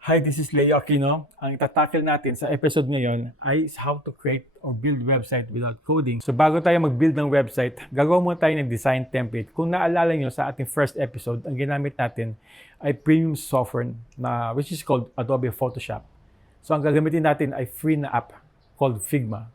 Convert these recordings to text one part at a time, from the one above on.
Hi, this is Leo Aquino. Ang itatakil natin sa episode ngayon ay how to create or build website without coding. So bago tayo mag-build ng website, gagawa muna tayo ng design template. Kung naalala nyo sa ating first episode, ang ginamit natin ay premium software na which is called Adobe Photoshop. So ang gagamitin natin ay free na app called Figma.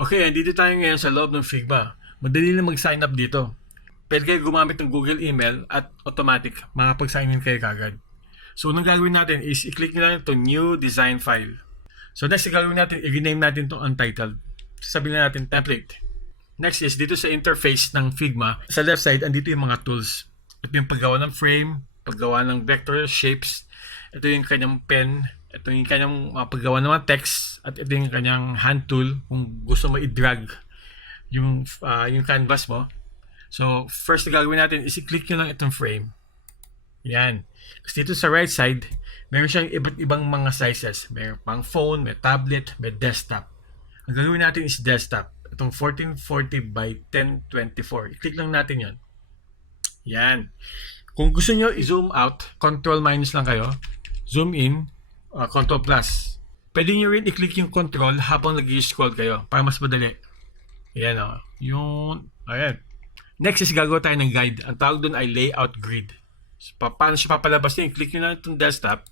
Okay, andito tayo ngayon sa loob ng Figma. Madali lang mag-sign up dito. Pwede kayo gumamit ng Google email at automatic, makapag-sign in kayo kagad. So, anong gagawin natin is i-click nyo lang itong new design file. So, next gagawin natin, i-rename natin itong untitled. Sabihin na natin template. Next is dito sa interface ng Figma, sa left side, andito yung mga tools. Ito yung paggawa ng frame, paggawa ng vector shapes, ito yung kanyang pen, ito yung kanyang paggawa ng mga text, at ito yung kanyang hand tool kung gusto mo i-drag yung canvas mo. So, first na gagawin natin is i-click nyo lang itong frame. Yan. Kasi dito sa right side, meron siyang iba't ibang mga sizes. Meron pang phone, may tablet, may desktop. Ang gagawin natin is desktop. Itong 1440 by 1024. I-click lang natin yon. Yan. Kung gusto nyo i-zoom out, control minus lang kayo. Zoom in, control plus. Pwede nyo rin i-click yung control habang nag-scroll kayo para mas madali. Yan o. Yung, ayan. Next is gagawa tayo ng guide. Ang tawag doon ay layout grid. So, paano siya papalabas niya? Click nyo lang itong desktop.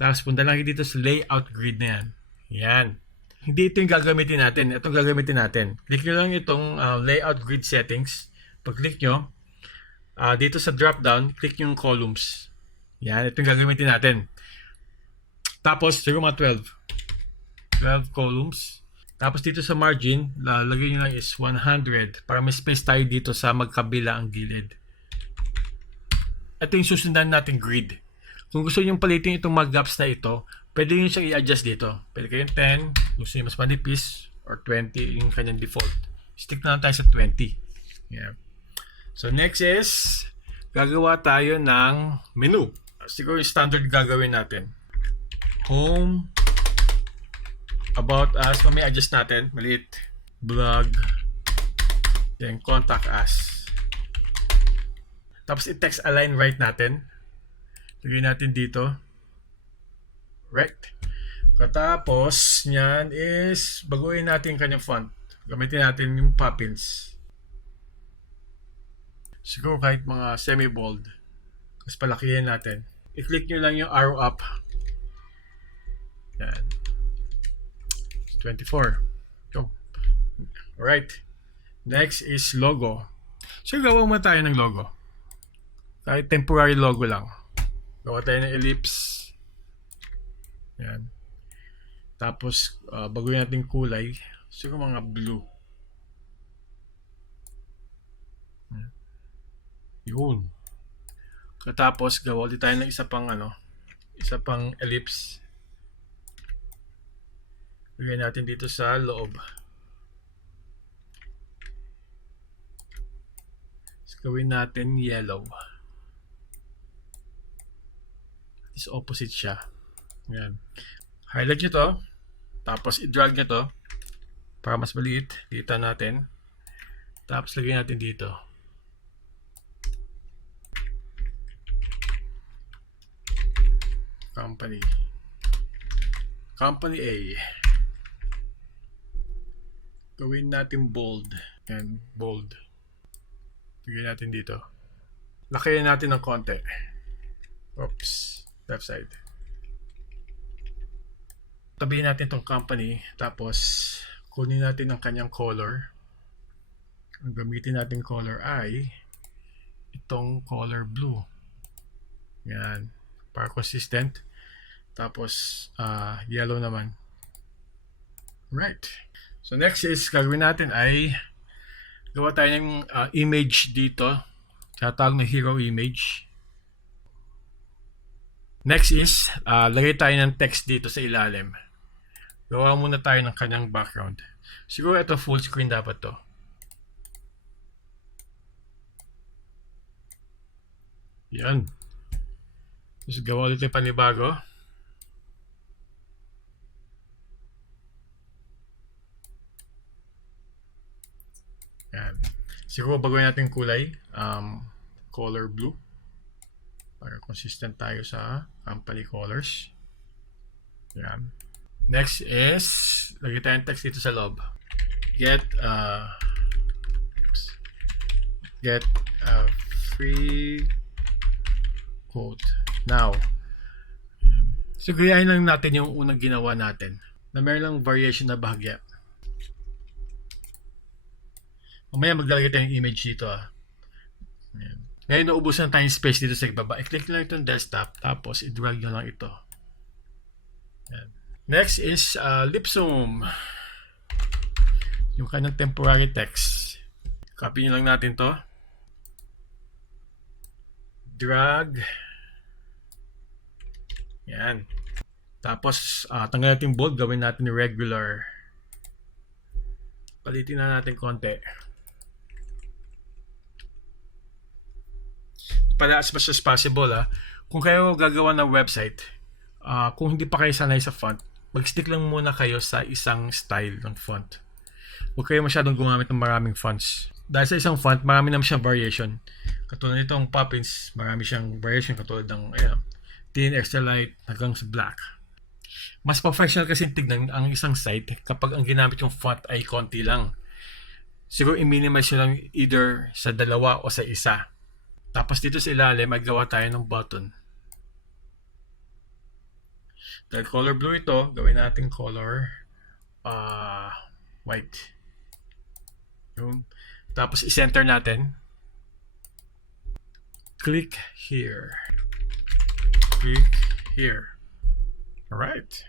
Tapos punta lang dito sa layout grid na yan. Yan. Hindi ito yung gagamitin natin. Itong gagamitin natin. Click nyo lang itong layout grid settings. Pag-click nyo, dito sa drop down, click yung columns. Yan. Ito yung gagamitin natin. Tapos, siguro mga 12 columns. Tapos dito sa margin, lalagay nyo lang is 100 para may space tayo dito sa magkabila ang gilid. Ito yung susundan natin grid. Kung gusto nyo palitin itong mga gaps na ito, pwede nyo siyang i-adjust dito. Pwede kayong 10, gusto nyo mas manipis, or 20 yung kanyang default. Stick na lang tayo sa 20. Yeah. So next is, gagawa tayo ng menu. Siguro yung standard gagawin natin. Home, about us, may adjust natin, maliit, blog, then contact us. Tapos i-text align right natin. Lagay natin dito. Right. Katapos, nyan is, baguhin natin kanyang font. Gamitin natin yung Poppins. Siguro kahit mga semi-bold. Tapos palakihin natin. I-click nyo lang yung arrow up. Yan. 24. So, alright. Next is logo. So, gawa mo tayo ng logo. Kahit temporary logo lang. Gawa tayo ng ellipse. Yan. Tapos, baguhin natin kulay. Siguro mga blue. Yun. Katapos, gawa ulit tayo ng isa pang ellipse. Lagyan natin dito sa loob. Gawin natin yellow. Is opposite siya. Yan. Highlight nyo to. Tapos i-drag nyo to. Para mas maliit. Dito natin. Tapos lagyan natin dito. Company A. Gawin natin bold. Yan, bold. Lagyan natin dito. Lakayin natin ng konti. Oops. Left side. Tabihin natin itong company. Tapos, kunin natin ang kanyang color. Ang gamitin natin color ay itong color blue. Yan. Para consistent. Tapos, yellow naman. Right. So next is gagawin natin ay gawa tayo ng image dito. Tatawag na hero image. Next is lagay tayo ng text dito sa ilalim. Gawa muna tayo ng kanyang background. Siguro ito full screen dapat to. Yan. Tapos gawa ulit yung panibago. Siguro baguhin natin yung kulay. Color blue. Para consistent tayo sa company colors. Yan. Next is, lagay tayong text dito sa loob. Get a free quote now. So, gayahin lang natin yung unang ginawa natin na meron lang variation na bahagya. Mamaya maglalagay tayong image dito. Ayan. Ngayon, naubusan tayong space dito sa ibaba. I-click lang itong desktop, tapos i-drag nyo lang ito. Ayan. Next is lip zoom. Yung kanyang temporary text. Copy nyo lang natin to. Drag. Yan. Tapos, tanggal natin bold. Gawin natin regular. Palitin na natin konti. Para as much as possible, kung kayo gagawa ng website, kung hindi pa kayo sanay sa font, mag-stick lang muna kayo sa isang style ng font. Huwag kayo masyadong gumamit ng maraming fonts. Dahil sa isang font, marami naman siyang variation. Katulad nitong Poppins, marami siyang variation katulad ng thin, extra light, hanggang sa black. Mas professional kasi tignan ang isang site kapag ang ginamit yung font ay konti lang. Siguro i-minimize nyo lang either sa dalawa o sa isa. Tapos dito sa ilalim, magawa tayo ng button. Dahil color blue ito, gawin natin color white. Yung. Tapos i-center natin. Click here. Click here. Alright.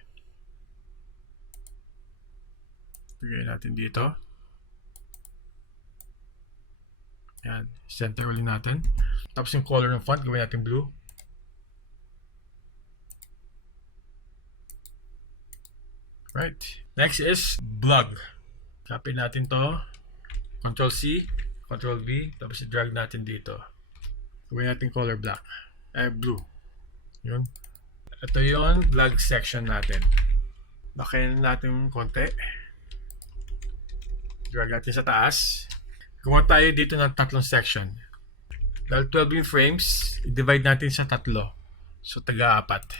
Lagay natin dito. Yan. Center ulit natin. Tapos yung color ng font, gawin natin blue. Right. Next is blog. Copy natin to. Ctrl C, Ctrl V, tapos i-drag natin dito. Gawin natin color black. Blue. Yun. Ito yung blog section natin. Lakayin natin konti. Drag natin sa taas. Gumawa tayo dito ng tatlong section. Dahil 12 yung frames, i-divide natin sa tatlo. So, taga-apat.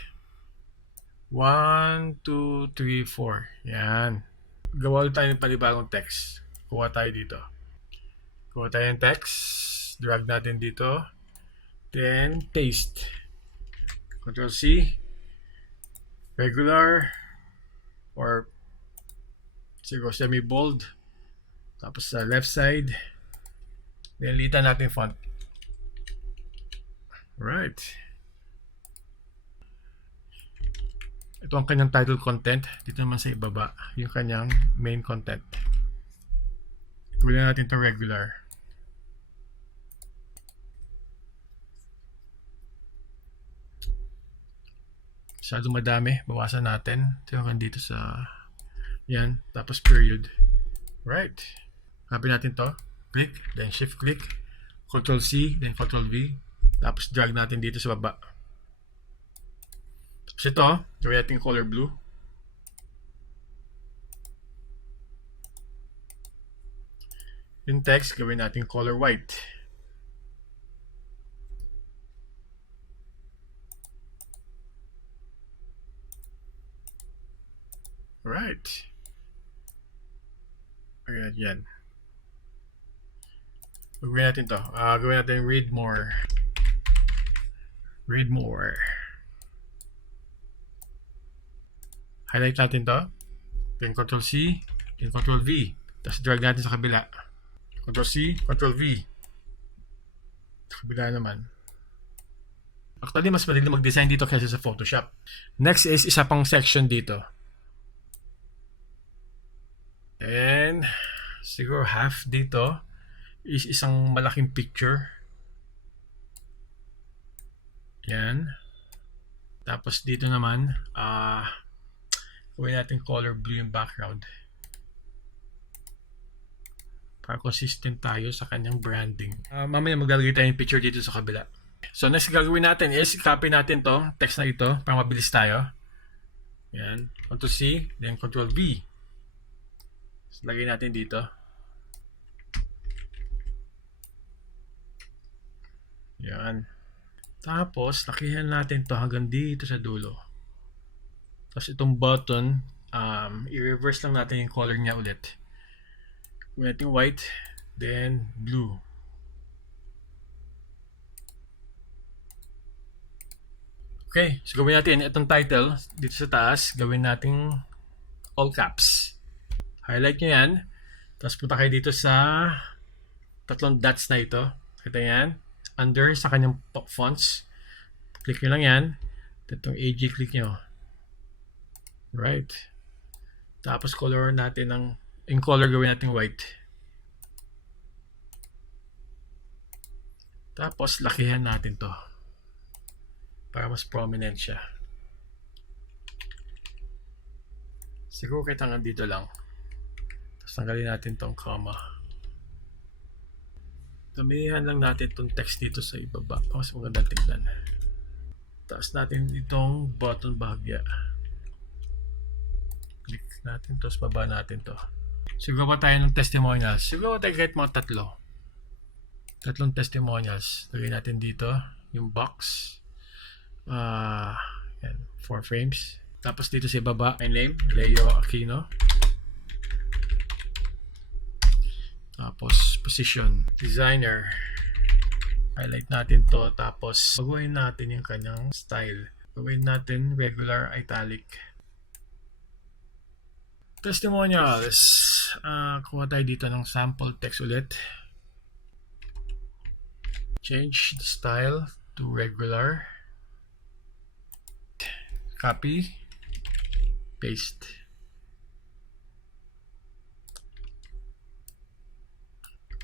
1, 2, 3, 4. Yan. Gawa ulit tayo ng panibagong text. Kuha tayo dito. Kuha tayo ng text. Drag natin dito. Then, paste. Ctrl C. Regular. Or, siguro semi-bold. Tapos sa left side, nilitan natin font. Right. Ito ang kanyang title content. Dito naman sa ibaba, yung kanyang main content. Gawin natin ito regular. Masyado madami. Bawasan natin. Ito yung dito sa yan. Tapos period. Right. Copy natin to. Click, then shift click. Ctrl C, then Ctrl V. Tapos drag natin dito sa baba. Tapos ito, gawin natin color blue. Yung text, gawin natin color white. Right. Ayan, yan. Gawin natin to. Gawin natin read more. Read more. Highlight natin to. Then Ctrl C, then Ctrl V. Tapos drag natin sa kabila. Ctrl C, Ctrl V. Sa kabila naman. Actually, mas madali mag-design dito kaysa sa Photoshop. Next is isa pang section dito. And siguro half dito is isang malaking picture. Yan. Tapos dito naman, gawin natin color blue yung background. Para consistent tayo sa kanyang branding. Mamaya maglalagay tayo yung picture dito sa kabila. So next gagawin natin is copy natin to text na ito para mabilis tayo. Yan. Ctrl C, then Ctrl V. So, lagay natin dito. Yan. Tapos, lakihan natin to hanggang dito sa dulo. Tapos itong button, i-reverse lang natin yung color niya ulit. Gawin natin white, then blue. Okay, so gawin natin itong title dito sa taas, gawin natin all caps. Highlight nyo yan. Tapos punta kayo dito sa tatlong dots na ito. Kita yan. Under sa kanyang fonts. Click nyo lang yan. Itong AG click nyo. Right. Tapos color natin in color gawin natin white. Tapos lakihan natin to. Para mas prominent siya. Siguro kita nga dito lang. Tapos tanggalin natin tong comma. Damihan lang natin itong text dito sa ibaba. Mas magandang tignan. Taas natin itong button bahagya. Click natin. Tapos baba natin to. Siguro pa tayo ng testimonials. Siguro tayo kahit mga tatlong testimonials. Lagay natin dito. Yung box. Yan, 4 frames. Tapos dito sa ibaba, my name, Leo Aquino. Tapos position, designer. Highlight natin to. Tapos baguhin natin yung kanyang style. Gawin natin regular italic. Testimonials. Kuha tayo dito ng sample text ulit. Change the style to regular. Copy. Paste.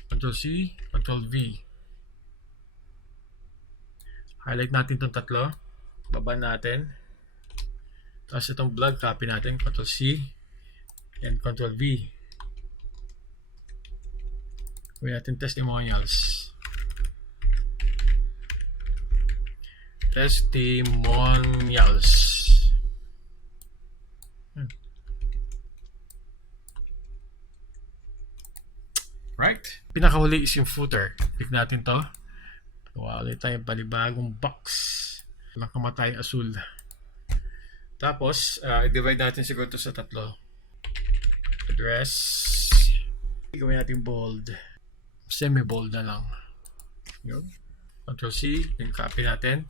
Ctrl C, Ctrl V. Highlight natin itong tatlo. Baba natin. Tapos itong blog, copy natin. Ctrl C and Ctrl V. Gawin natin testimonials. Testimonials. Right? Pinakahuli is yung footer. Click natin to. Gawa ulit tayong palibagong box. Walang kamatay asul. Tapos, i-divide natin siguro to sa tatlo. Address. Gawin natin bold. Semi-bold na lang. Yun. Ctrl C. Then copy natin.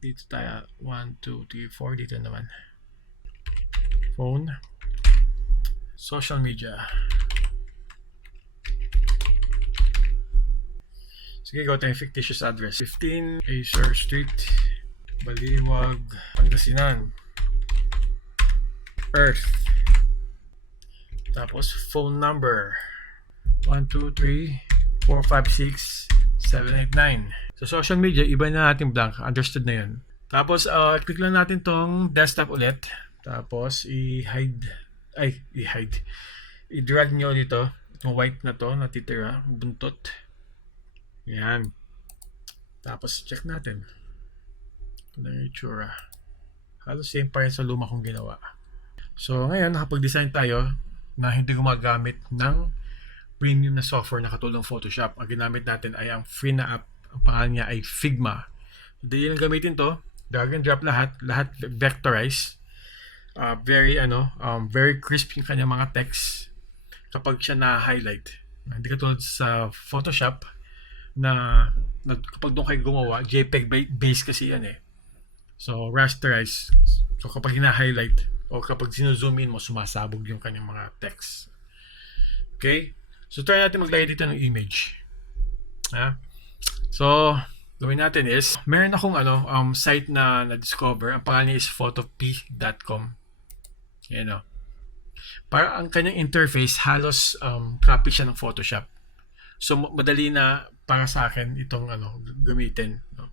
Dito tayo. 1, 2, 3, 4. Dito naman. Phone. Social media. Sige, go tayo fictitious address. 15 Acer Street, Baliwag, Pangasinan. Earth. Tapos phone number 123456789. Sa social media, iba na natin blank. Understood na yun. Tapos click lang natin tong desktop ulit. Tapos i-hide. I-drag nyo dito. Itong white na to, natitira. Buntot. Yan. Tapos check natin. Ito na yung itsura. Halos same pa rin sa luma kong ginawa. So ngayon nakapag-design tayo na hindi gumagamit ng premium na software na katulong Photoshop. Ang ginamit natin ay ang free na app. Ang pangalan niya ay Figma. Hindi lang gamitin to. Drag and drop lahat vectorize. Very crisp yung kanyang mga text kapag siya na-highlight. Hindi katulad sa Photoshop na kapag doon kayo gumawa, JPEG base kasi yan eh. So, rasterize. So, kapag hina-highlight o kapag sino-zoom in mo, sumasabog yung kanyang mga text. Okay? So, try natin maglagay dito ng image. So, gawin natin is, meron akong site na na-discover. Ang pangalan is photop.com. Yan o. Para ang kanyang interface, halos copy siya ng Photoshop. So, madali na para sa akin itong gamitin. No?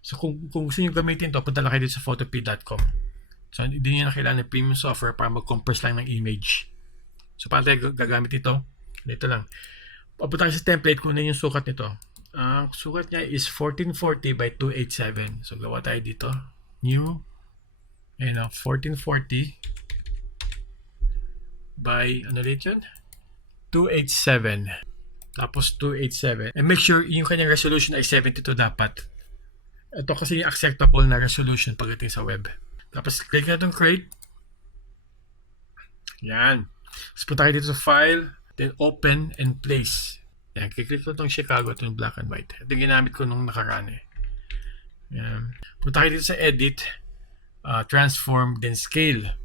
So, kung gusto nyo gamitin to, punta lang kayo dito sa photop.com. So, hindi nyo na kailangan ng premium software para mag-compress lang ng image. So, paano tayo gagamit ito? Dito lang. Papunta kayo sa template kung ano yung sukat nito. Ang sukat niya is 1440 by 287. So, gawa tayo dito. New. Ayan 1440 by, ano ulit yun? 287. Tapos 287. And make sure yung kanyang resolution ay 72 dapat. Ito kasi yung acceptable na resolution pagdating sa web. Tapos click na itong create. Yan. Tapos punta kayo dito sa file, then open and place. Yan, click ko itong Chicago, itong black and white. Ito yung ginamit ko nung nakaraan eh. Yan. Punta kayo dito sa edit, transform, then scale.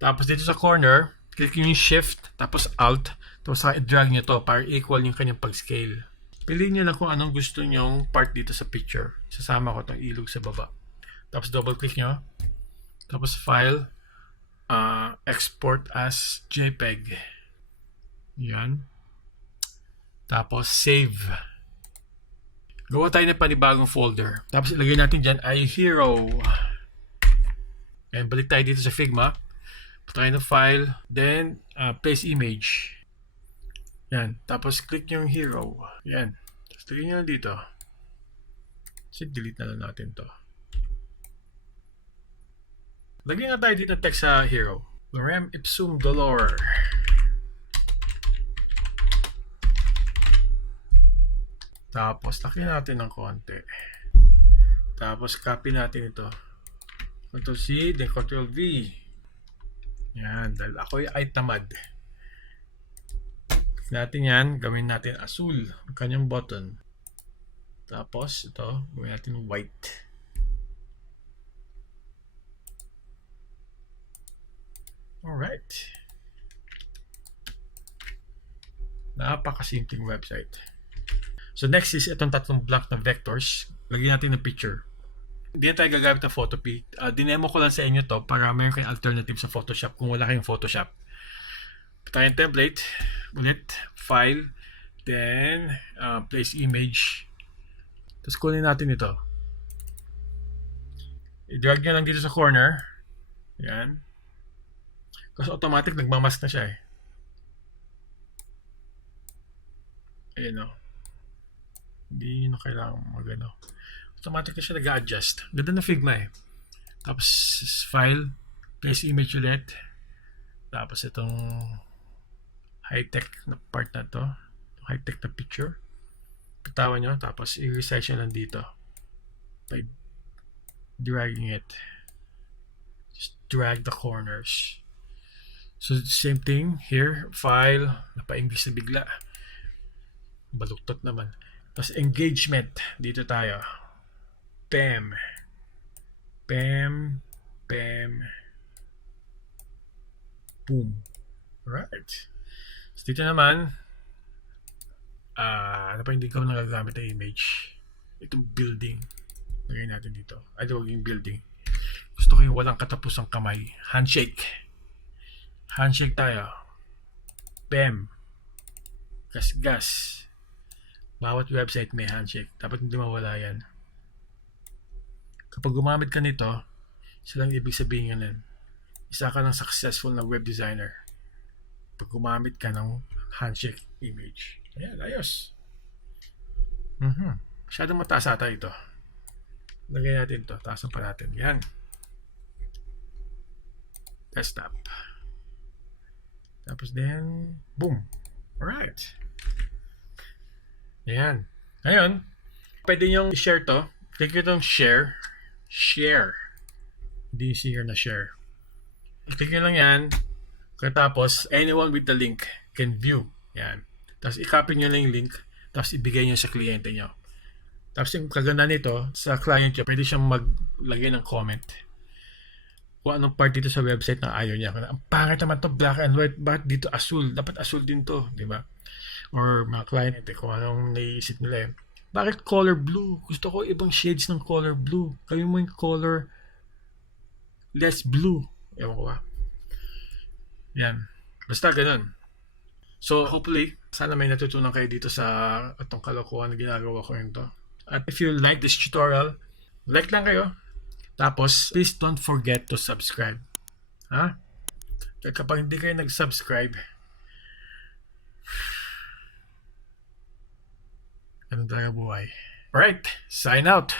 Tapos dito sa corner, click yung shift, tapos alt, tapos i-drag nyo to para equal yung kanyang pag-scale. Piliin nyo lang kung anong gusto nyong part dito sa picture. Sasama ko itong ilog sa baba. Tapos double click nyo. Tapos file, export as JPEG. Yan. Tapos save. Gawa tayo ng panibagong folder. Tapos ilagay natin dyan ay hero. And balik tayo dito sa Figma. Punta tayo ng file. Then place image. Yan. Tapos click yung hero. Yan. Tapos lagay nyo dito. So delete na lang natin to. Lagyan nga tayo dito text sa hero. Lorem ipsum dolor. Tapos laki natin ng konti. Tapos copy natin ito. Ctrl C, then Ctrl V. Yan, dahil ako ay tamad. Click natin yan, gawin natin asul ang kanyang button. Tapos ito, gawin natin white. Alright. Napakasimpleng website. So next is itong tatlong block na vectors. Lagyan natin ng picture. Hindi na tayo gagamit ng Photopea. Dinemo ko lang sa inyo to para mayroon kayong alternative sa Photoshop kung wala kayong Photoshop. Tayong template. Ulit. File. Then, place image. Tapos kunin natin ito. I-drag nyo lang dito sa corner. Yan. Kasi automatic nagmamask na siya eh. Ayun o. Hindi na kailangan magano. Automatic na siya nag-adjust. Ganda na Figma eh. Tapos file, place image ulit. Tapos itong high-tech na part na to. High-tech na picture. Pitawan nyo. Tapos i-resize nyo lang dito. By dragging it. Just drag the corners. So same thing here. File. Napa-English na bigla. Baluktot naman. Tapos engagement. Dito tayo. Bam. Bam. Bam. Boom. Alright. So dito naman, ano pa hindi ko nagagamit ng image. Itong building. Lagay natin dito. Ay, huwag yung building. Gusto ko yung walang katapusang kamay. Handshake. Handshake tayo. Bam. Gas-gas. Bawat website may handshake. Dapat hindi mawala yan. Kapag gumamit ka nito, isa lang ibig sabihin yan. Isa ka ng successful na web designer. Pag gumamit ka ng handshake image. Ayan, ayos. Masyadong mataas ata ito. Lagay natin ito. Taasan pa natin. Yan. Desktop. Tapos then, boom. Alright. Ayan. Ngayon, pwede nyo i-share to. Click nyo itong share. Share. Hindi share na share. Click nyo lang yan. Tapos, anyone with the link can view. Yan. Tapos, i-copy nyo lang yung link. Tapos, ibigay nyo sa kliyente nyo. Tapos, yung kaganda nito, sa client nyo, pwede siyang maglagay ng comment. Kung anong part dito sa website na ayaw niya. Ang pangit naman to, black and white. Bakit dito asul? Dapat asul din to. Diba? Or mga client, kung anong naiisip nila eh. Bakit color blue? Gusto ko ibang shades ng color blue. Gawin mo yung color less blue. Ewan ko ba. Yan. Basta ganun. So, hopefully, sana may natutunan kayo dito sa itong kalokohan na ginagawa ko yun to. At if you like this tutorial, like lang kayo. Tapos, please don't forget to subscribe. Ha? Kapag hindi kayo nag-subscribe, ganun talaga buhay. Alright, sign out.